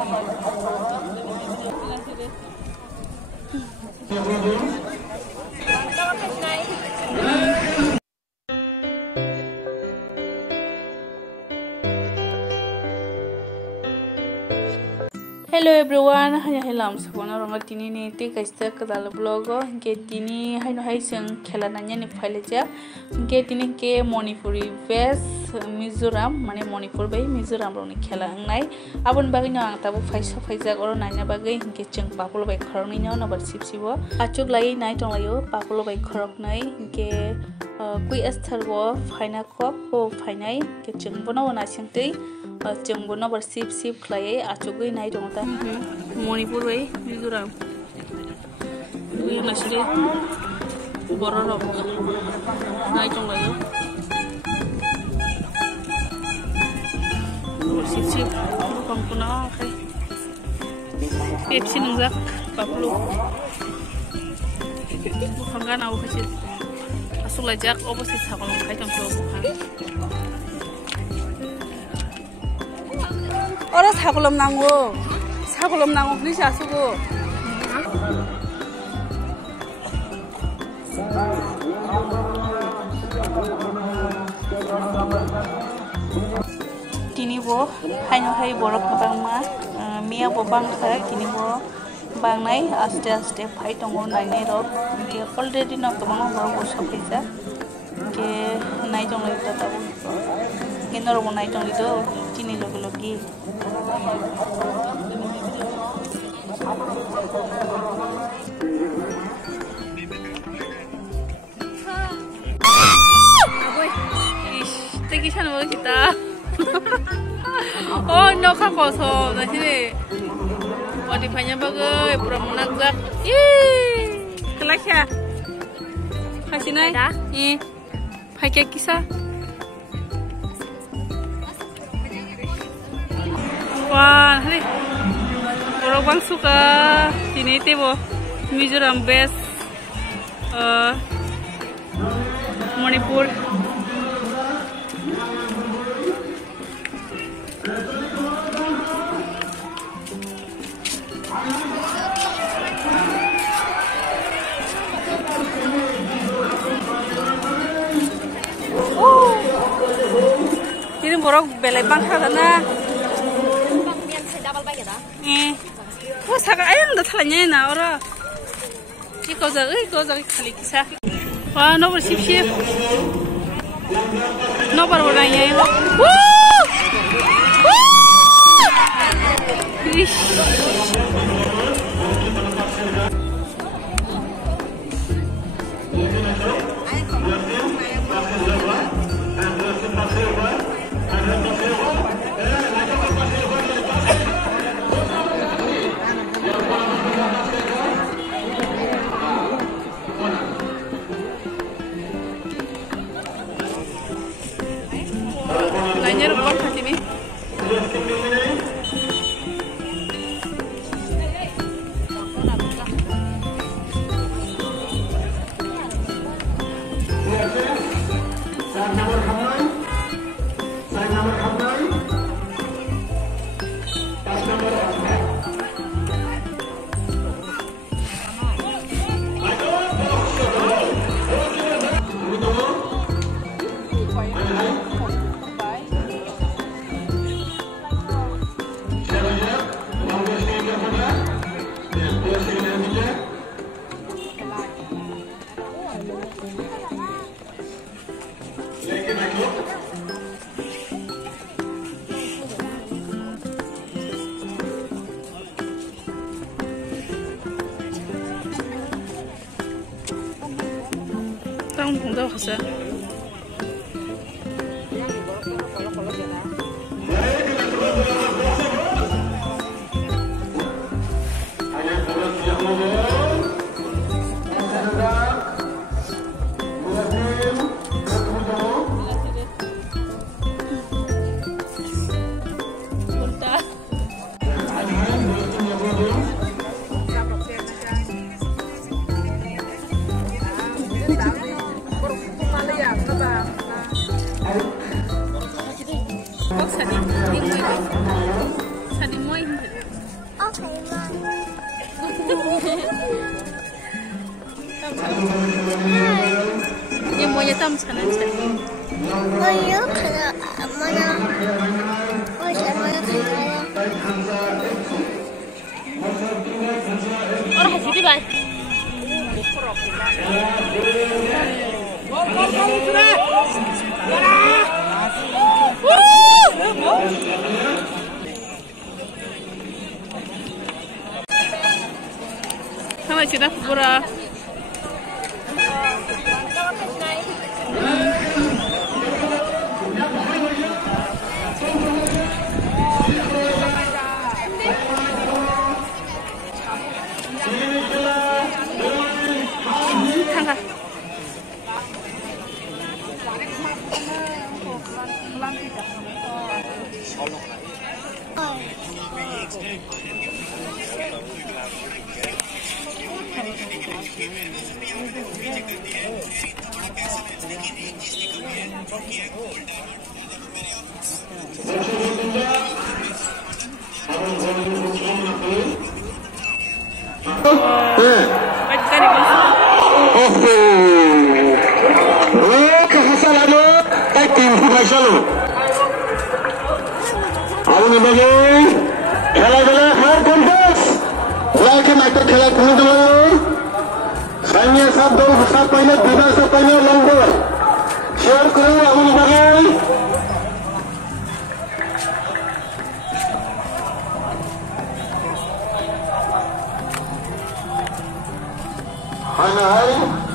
Hello everyone, hanya helam sabona ronga tini ni te kaista kadal blogo ke tini haino hai seng khela nanya ni phale ja ke tini ke Manipuri West Mizoram mane Manipur bai Mizoram ro ni khela ngai abon bagi na tabu faisa faisa oro nanya bagi ke cheng papulo bai khorok ni no bar sip sibo achuk lai nai tong layo papulo bai khorok nai ke kui asthar bo phaina kop bo phainai ke cheng bono na singtei cheng bono bar sip sip khlai achugui nai dong ta Manipur bai Mizoram na sile boro rok nai tong layo sip sip bukang kuna kai Pepsi nungjak paplu bukang kan au kecil asuk lajak opposite sakolong kai tong so bukang ora sakolom nango please asugo kini bo haino hai borok bang ma mia bo bang kha kini bo bang nai aste aste phai tongo nai nai ro ke already na to bang borok bo sapisa ke nai tong lai ta tabu ke nor bo nai tong li do kini logi logi Tegi sana mau kita. Oh no kakoso, nanti deh. Modifnya bagai pura menagak. Ih, kelas ya. Kasih naik. Pakai kisah. Wah, nih. Orang bang suka sini tibo. Mizoram West, Manipur. Ini borok belai bang karena oh saga ayam dah thalanya na ora iko jaga khali kisah wah no ber sip sip no bar orangnya yo Nanya ruang hati ni. Tang pung dah khasa. Ini maunya tam sana aja. Oh iya, kalau mana? Oh, saya mana kalau? Orang hasil di bawah. Sama kita pura. Hai.